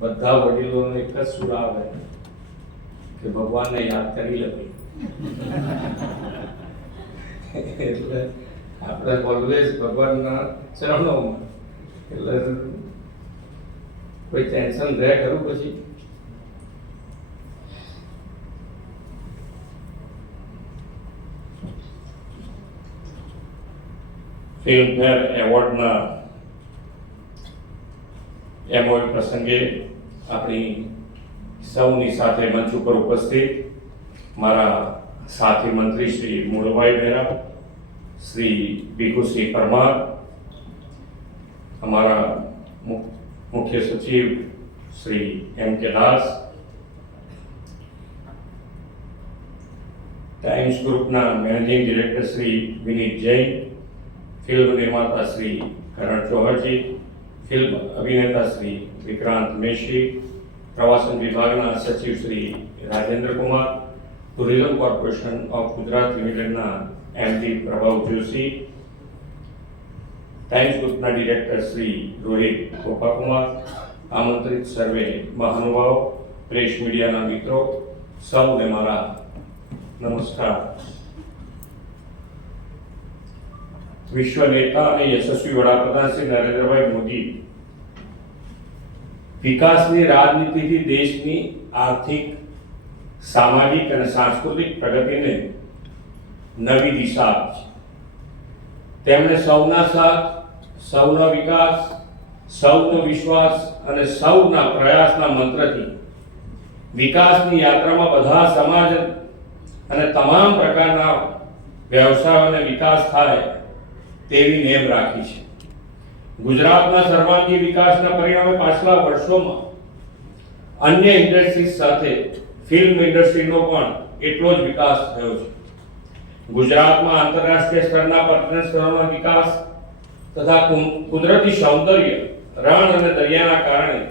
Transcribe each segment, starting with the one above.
બધા વડીલોનો એક જ સુર આવે કે ભગવાનને યાદ કરી લેવી એટલે આપણે ઓલવેઝ ભગવાનના ચરણોમાં. એટલે કોઈ ટેન્શન રહે ખરું પછી? ફિલ્મફેર એવોર્ડના એવોર્ડ પ્રસંગે આપણી સૌની સાથે મંચ ઉપર ઉપસ્થિત મારા સાથી મંત્રી શ્રી મૂળભાઈ બહેરા શ્રી ભીખુશ્રી પરમાર, અમારા મુ- મુખ્ય સચિવ Shri M K Das, Times ગ્રુપના managing director Shri Vineet Jain, film નિર્માતા શ્રી કરણ ચૌહાણજી ફિલ્મ અભિનેતા શ્રી વિક્રાંત મેશી, પ્રવાસન વિભાગના સચિવ Shri Rajendra Kumar, tourism corporation of Gujarat લિમિટેડના એમડી પ્રભાવ જોશી, ટાઈમ્સ ગ્રુપના ડિરેક્ટર શ્રી રોહિત ગોપાકુમાર આમંત્રિત સર્વે મહાનુભાવો, પ્રેસ મીડિયાના મિત્રો, સૌને મારા નમસ્કાર. વિશ્વ નેતા અને યશસ્વી વડાપ્રધાન શ્રી નરેન્દ્રભાઈ મોદી. વિકાસની રાજનીતિથી દેશની આર્થિક, સામાજિક અને સાંસ્કૃતિક પ્રગતિને નવી દિશા આપી છે. તેમણે સૌના સાથ, સૌનો વિકાસ, સૌનો વિશ્વાસ અને સૌના પ્રયાસના મંત્રથી વિકાસની યાત્રામાં બધા સમાજ અને તમામ પ્રકારના વ્યવસાયોને વિકાસ થાય તેવી નેમ રાખી છે. ગુજરાતના સર્વાંગી વિકાસના પરિણામે પાછલા વર્ષોમાં અન્ય ઇન્ડસ્ટ્રીઝ સાથે ફિલ્મ ઇન્ડસ્ટ્રીનો પણ એટલો જ વિકાસ થયો છે. ગુજરાતમાં આંતરરાષ્ટ્રીય સ્તરના પર્યટન વિકાસ તથા કુદરતી સૌંદર્ય, રણ અને દરિયાના કારણે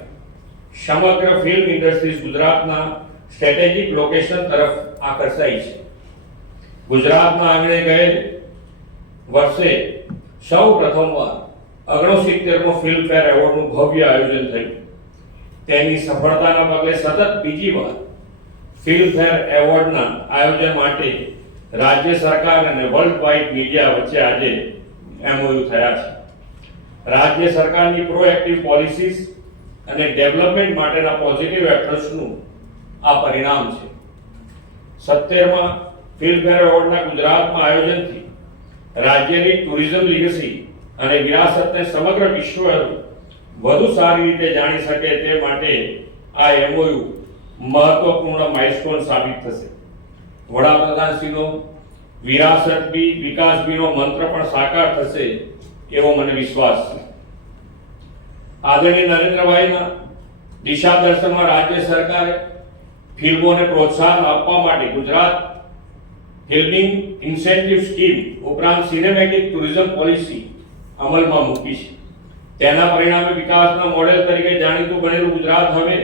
સમગ્ર ફિલ્મ ઇન્ડસ્ટ્રીઝ ગુજરાતના સ્ટ્રેટેજિક લોકેશન તરફ આકર્ષાઈ છે. ગુજરાતના આંગણે ગયેલ વર્ષે સૌ પ્રથમવાર ઓગણસિત્તેરમો ફિલ્મફેર એવોર્ડનું ભવ્ય આયોજન થયું. તેની સફળતાના પગલે સતત બીજી વાર ફિલ્મફેર એવોર્ડના આયોજન માટે રાજ્ય સરકાર અને વર્લ્ડ વાઇડ મીડિયા વચ્ચે આજે એમઓયુ થયા છે. રાજ્ય સરકારની પ્રોએક્ટિવ પોલિસીસ અને ડેવલપમેન્ટ માટેના પોઝિટિવ એપ્રોચનું આ પરિણામ છે. સત્તેરમાં ફિલ્મફેર એવોર્ડના ગુજરાતમાં આયોજનથી રાજ્યની ટુરિઝમ લીગસી અને વિરાસતને સમગ્ર વિશ્વ વધુ સારી રીતે જાણી શકે તે માટે આ એમઓયુ મહત્વપૂર્ણ માઇલસ્ટોન સાબિત થશે. વડાપ્રધાનશ્રીનો વિરાસત બી, વિકાસ બીનો મંત્ર પણ સાકાર થશે એવો મને વિશ્વાસ છે. આદરણીય નરેન્દ્રભાઈના દિશા દર્શનમાં રાજ્ય સરકારે ફિલ્મોને પ્રોત્સાહન આપવા માટે ગુજરાત ફિલ્મિંગ ઇન્સેન્ટિવ સ્કીમ ઉપરાંત સિનેમેટિક ટુરિઝમ પોલિસી અમલમાં મૂકી છે. તેના પરિણામે વિકાસના મોડેલ તરીકે જાણીતું બનેલું ગુજરાત હવે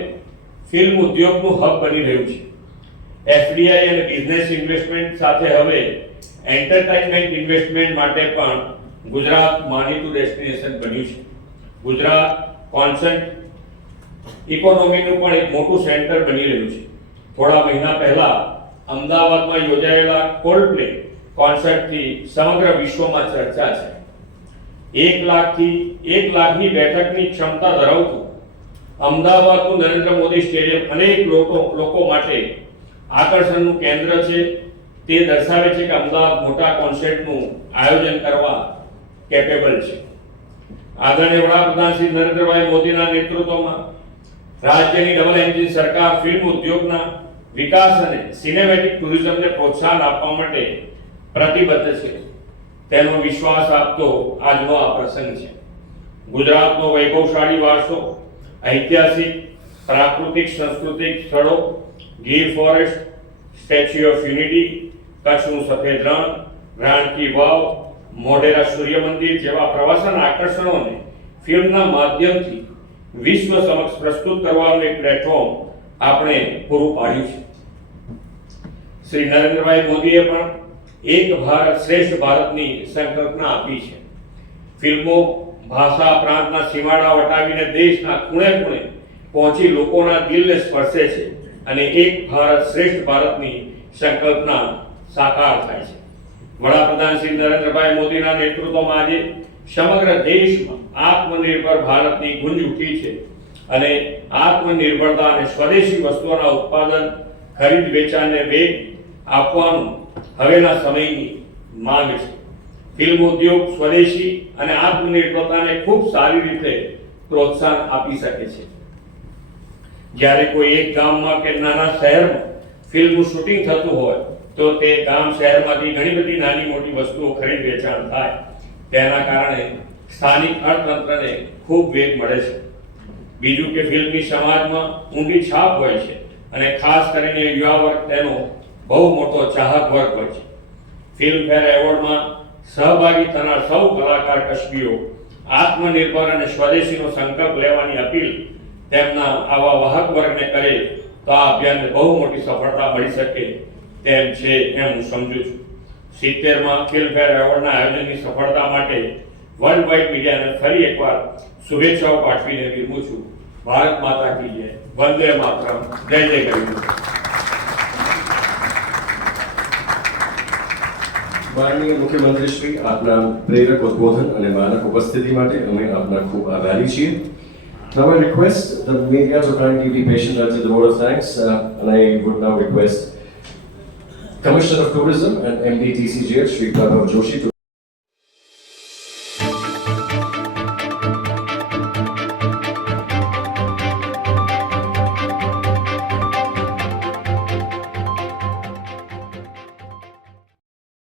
ફિલ્મ ઉદ્યોગનું હબ બની રહ્યું છે. એફડીઆઈ અને બિઝનેસ ઇન્વેસ્ટમેન્ટ સાથે હવે એન્ટરટેનમેન્ટ ઇન્વેસ્ટમેન્ટ માટે પણ ગુજરાત માનીતું ડેસ્ટિનેશન બન્યું છે. ગુજરાત કોન્સન્ટ ઇકોનોમીનું પણ એક મોટું સેન્ટર બની રહ્યું છે. થોડા મહિના પહેલા અમદાવાદમાં યોજાયેલા કોલ્ડ પ્લે કોન્સર્ટથી સમગ્ર વિશ્વમાં ચર્ચા છે. એક લાખથી એક લાખની બેઠકની ક્ષમતા ધરાવતું અમદાવાદનું નરેન્દ્ર મોદી સ્ટેડિયમ અનેક લોકો લોકો માટે આકર્ષણનું કેન્દ્ર છે. તે દર્શાવે છે કે અમદાવાદ મોટા કોન્સર્ટનું આયોજન કરવા કેપેબલ છે. આદરણીય વડાપ્રધાન શ્રી નરેન્દ્રભાઈ મોદીના નેતૃત્વમાં રાજ્યની ડબલ એન્જિન સરકાર ફિલ્મ ઉદ્યોગના વિકાસ અને સિનેમેટિક ટુરિઝમને પ્રોત્સાહન આપવા માટે પ્રતિબદ્ધ છે. તેનો વિશ્વાસ આપતો આજનો આ પ્રસંગ છે. ગુજરાતનો વૈભવશાળી વારસો, ઐતિહાસિક, પ્રાકૃતિક, સાંસ્કૃતિક સ્થળો, Gir forest, statue of unity, કચ્છનું સફેદ રણ રાણકી વાવ, મોઢેરા સૂર્ય મંદિર જેવા પ્રવાસન આકર્ષણોને ફિલ્મના માધ્યમથી વિશ્વ સમક્ષ પ્રસ્તુત કરવાનું એક પ્લેટફોર્મ આપણે પૂરું પાડ્યું છે. શ્રી નરેન્દ્રભાઈ મોદીએ પણ એક ભારત શ્રેષ્ઠ ભારતની સંકલ્પના આપી છે. ફિલ્મો ભાષા પ્રાંતના સીમાડા વટાવીને દેશના ખૂણે ખૂણે પહોંચી લોકોના દિલને સ્પર્શે છે અને એક ભારત શ્રેષ્ઠ ભારતની સંકલ્પના સાકાર થાય છે. વડાપ્રધાન શ્રી નરેન્દ્રભાઈ મોદીના નેતૃત્વમાં આજે સમગ્ર દેશમાં આત્મનિર્ભર ભારતની ગુંજ ઉઠી છે. અને આત્મનિર્ભરતા અને સ્વદેશી વસ્તુઓના ઉત્પાદન, ખરીદ વેચાણને વેગ આપવાનું હવેના સમયની માંગ છે. ફિલ્મ ઉદ્યોગ સ્વદેશી અને આત્મનિર્ભરતાને ખૂબ સારી રીતે પ્રોત્સાહન આપી શકે છે. જ્યારે કોઈ એક ગામમાં કે નાના શહેરમાં ફિલ્મનું શૂટિંગ થતું હોય, તો તે ગામ શહેરમાંથી ઘણી બધી નાની મોટી વસ્તુઓ ખરીદ, વેચાણ થાય. તેના કારણે સ્થાનિક અર્થતંત્રને ખૂબ વેગ મળે છે. બીજું કે ફિલ્મની સમાજમાં ઊંડી છાપ હોય છે અને ખાસ કરીને યુવા વર્ગ તેનો બહુ મોટો ચાહક વર્ગ હોય છે. ફિલ્મફેર એવોર્ડમાં સહભાગી થનાર સૌ કલાકાર કશ્મીઓ આત્મનિર્ભર અને સ્વદેશીનો સંકલ્પ લેવાની અપીલ તેમના આવા વાહક વર્ગને કરે તો આ અભિયાનને બહુ મોટી સફળતા મળી શકે તેમ છે એમ હું સમજુ છું. સિત્તેરમાં ફિલ્મફેર એવોર્ડના આયોજનની સફળતા માટે વર્લ્ડ વાઇડ મીડિયાને ફરી એકવાર શુભેચ્છાઓ પાઠવીને વિરમું છું ભારત માતા કી જય વંદે માતરમ જય જય ગરીબ માનનીય મુખ્યમંત્રી શ્રી આપના પ્રેરક ઉદ્બોધન અને માનક ઉપસ્થિતિ માટે અમે આપના ખૂબ આભારી છીએ Now I request the media to kindly be patient until the vote of thanks uh, and I would now request Commissioner of Tourism and MD TCGH Shri Prabhav Joshi to